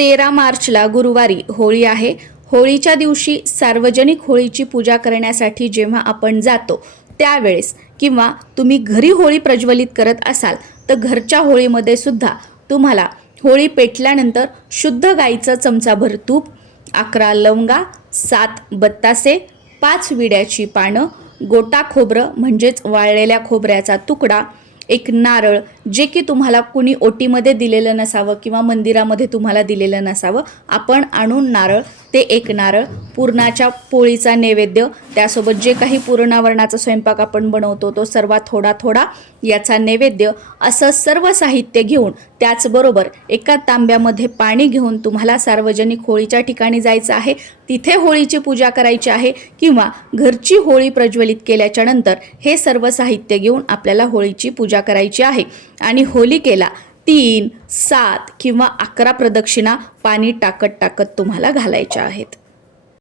13 मार्चला गुरुवारी होळी आहे। होळीच्या दिवशी सार्वजनिक होळीची पूजा करण्यासाठी जेव्हा आपण जातो त्यावेळेस किंवा तुम्ही घरी होळी प्रज्वलित करत असाल तर घरच्या होळीमध्ये सुद्धा तुम्हाला होळी पेटल्यानंतर शुद्ध गाईचं चमचाभर तूप, 11 लवंगा, 7 बत्तासे, 5 विड्याची पानं, गोटा खोबरं म्हणजेच वाळलेल्या खोबऱ्याचा तुकडा, एक नारळ जे की तुम्हाला कुणी ओटीमध्ये दिलेलं नसावं किंवा मंदिरामध्ये तुम्हाला दिलेलं नसावं, आपण आणून नारळ, ते एक नारळ, पुरणाच्या पोळीचा नैवेद्य, त्यासोबत जे काही पुरणावरणाचा स्वयंपाक आपण बनवतो तो सर्व थोडा थोडा याचा नैवेद्य, असं सर्व साहित्य घेऊन त्याचबरोबर एका तांब्यामध्ये पाणी घेऊन तुम्हाला सार्वजनिक होळीच्या ठिकाणी जायचं आहे। तिथे होळीची पूजा करायची आहे किंवा घरची होळी प्रज्वलित केल्याच्या नंतर हे सर्व साहित्य घेऊन आपल्याला होळीची पूजा करायची आहे आणि होलिकेला 3, 7 किंवा 11 प्रदक्षिणा पाणी टाकत टाकत तुम्हाला घालायच्या आहेत।